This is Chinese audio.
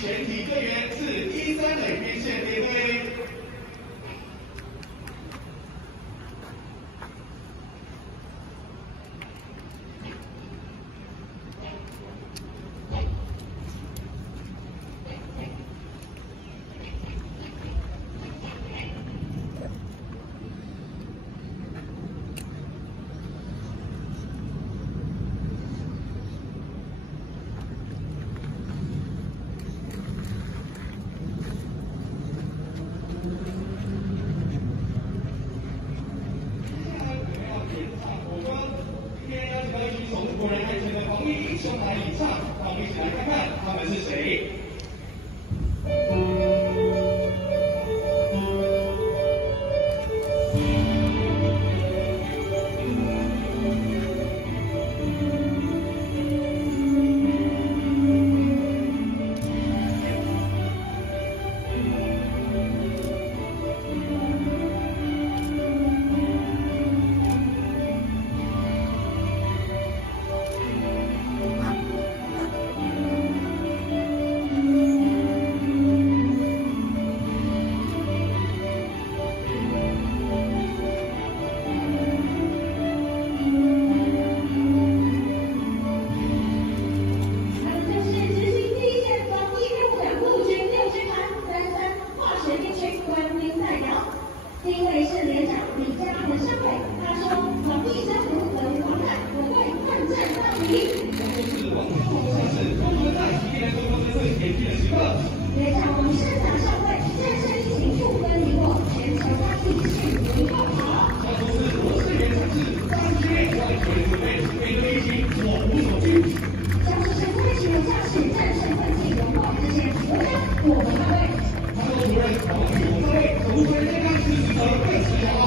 全体队员至第三垒边线列队。 国人爱情的防疫英雄来演唱，让我们一起来看看他们是谁。第一位是连长李家文上尉，他说：“防疫征服等于狂战，我会奋战到底。”这是王超龙下士，中国在体育中国队演技的时刻。连长王胜长上尉，战胜疫情不分你我，全球抗疫是为报好。下周是我是连长士，张学万全准备，面对疫情我无所惧。将是成功的启蒙驾驶，战胜环境文化之前，我们捍卫。 他说主任，我们与我上尉，守护人健康是职责，更是要。